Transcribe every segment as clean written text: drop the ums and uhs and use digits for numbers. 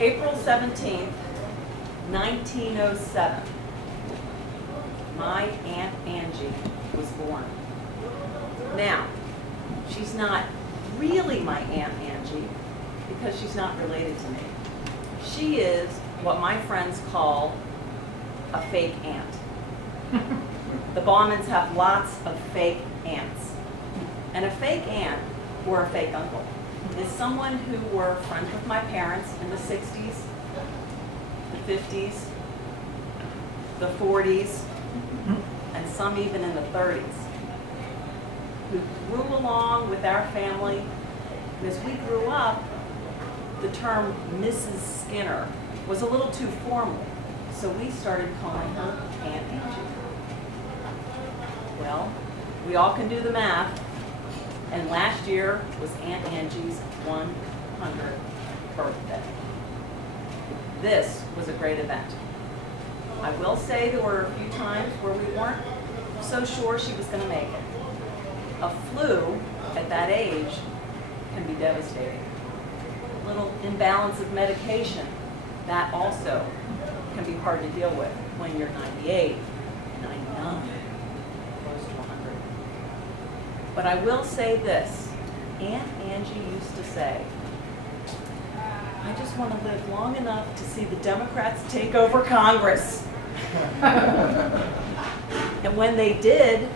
April 17th, 1907, my Aunt Angie was born. Now, she's not really my Aunt Angie because she's not related to me. She is what my friends call a fake aunt. The Baughmans have lots of fake aunts. And a fake aunt, or a fake uncle, is someone who were friends with my parents in the 60s, the 50s, the 40s, and some even in the 30s, who grew along with our family. And as we grew up, the term Mrs. Skinner was a little too formal, so we started calling her Aunt Angie. Well, we all can do the math, and last year was Aunt Angie's 100th birthday. This was a great event. I will say there were a few times where we weren't so sure she was going to make it. A flu at that age can be devastating. A little imbalance of medication, that also can be hard to deal with when you're 98, 99. Close to 100. But I will say this, Aunt Angie used to say, I just want to live long enough to see the Democrats take over Congress. And when they did,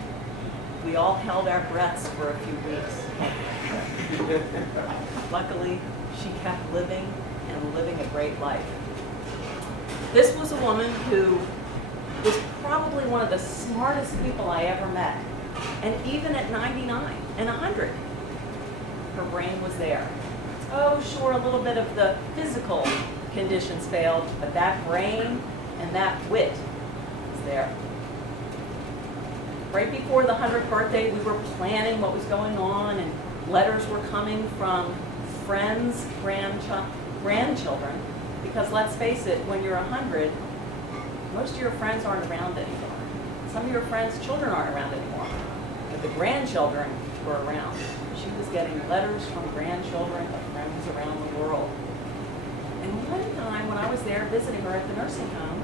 we all held our breaths for a few weeks. Luckily, she kept living and living a great life. This was a woman who was probably one of the smartest people I ever met. And even at 99 and 100, her brain was there. Oh, sure, a little bit of the physical conditions failed, but that brain and that wit was there. Right before the 100th birthday, we were planning what was going on, and letters were coming from friends, grandchildren, because let's face it, when you're 100, most of your friends aren't around anymore. Some of your friends' children aren't around anymore, but the grandchildren were around. She was getting letters from grandchildren of friends around the world. And one time when I was there visiting her at the nursing home,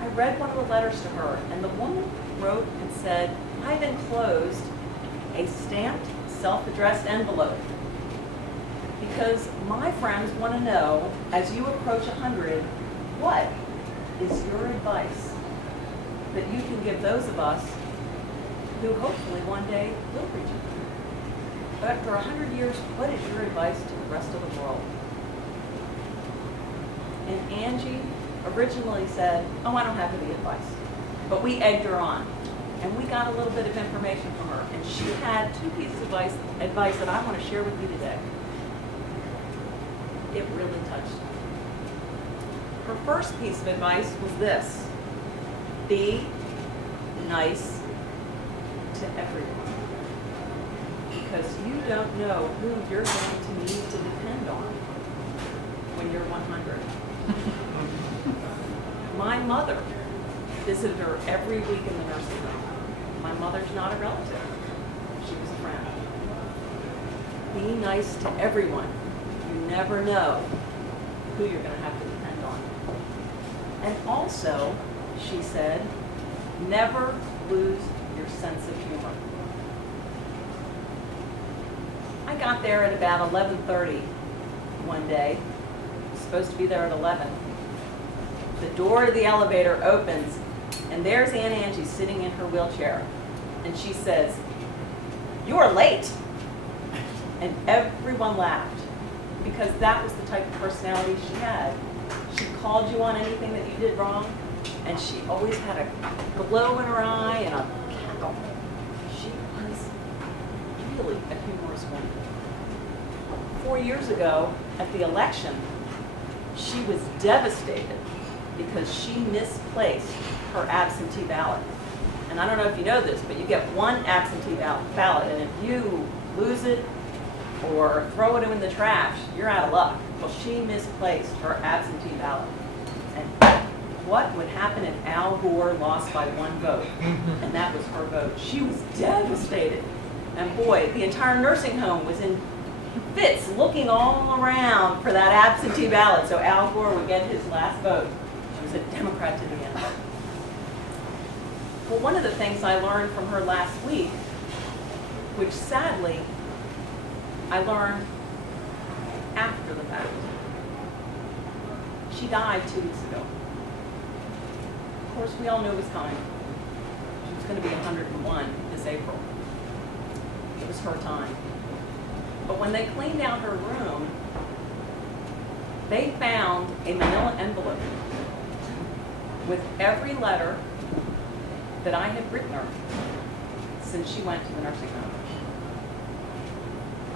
I read one of the letters to her, and the woman wrote and said, I've enclosed a stamped, self-addressed envelope because my friends want to know, as you approach 100, what is your advice that you can give those of us who hopefully one day will reach 100. But after 100 years, what is your advice to the rest of the world? And Angie originally said, oh, I don't have any advice. But we egged her on, and we got a little bit of information from her. And she had two pieces of advice that I want to share with you today. It really touched me. Her first piece of advice was this: be nice to everyone. Because you don't know who you're going to need to depend on when you're 100. My mother visited her every week in the nursing home. My mother's not a relative. She was a friend. Be nice to everyone. You never know who you're going to have to depend on. And also, she said, never lose your sense of humor. I got there at about 11:30 one day. I was supposed to be there at 11. The door to the elevator opens, and there's Aunt Angie sitting in her wheelchair. And she says, "You're late." And everyone laughed, because that was the type of personality she had. She called you on anything that you did wrong, and she always had a glow in her eye and a cackle. She was really a humorous woman. 4 years ago, at the election, she was devastated because she misplaced her absentee ballot. And I don't know if you know this, but you get one absentee ballot, and if you lose it or throw it in the trash, you're out of luck. Well, she misplaced her absentee ballot. And what would happen if Al Gore lost by one vote? And that was her vote. She was devastated. And boy, the entire nursing home was in Fitz looking all around for that absentee ballot so Al Gore would get his last vote. She was a Democrat to the end. Well, one of the things I learned from her last week, which sadly I learned after the fact. She died 2 weeks ago. Of course, we all knew it was coming. She was going to be 101 this April. It was her time. But when they cleaned out her room, they found a manila envelope with every letter that I had written her since she went to the nursing home.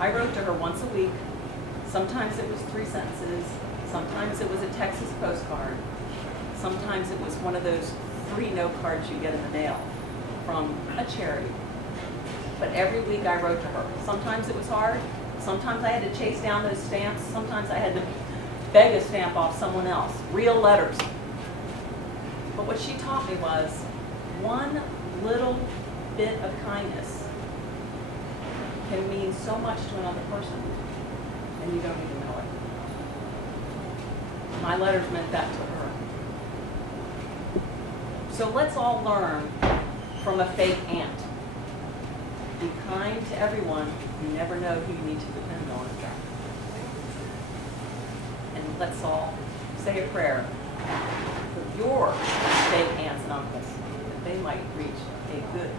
I wrote to her once a week. Sometimes it was 3 sentences. Sometimes it was a Texas postcard. Sometimes it was one of those 3 note cards you get in the mail from a charity. But every week I wrote to her. Sometimes it was hard. Sometimes I had to chase down those stamps. Sometimes I had to beg a stamp off someone else. Real letters. But what she taught me was one little bit of kindness can mean so much to another person, and you don't even know it. My letters meant that to her. So let's all learn from a fake aunt. Be kind to everyone. You never know who you need to depend on. And let's all say a prayer for your fake aunts and uncles, that they might reach a good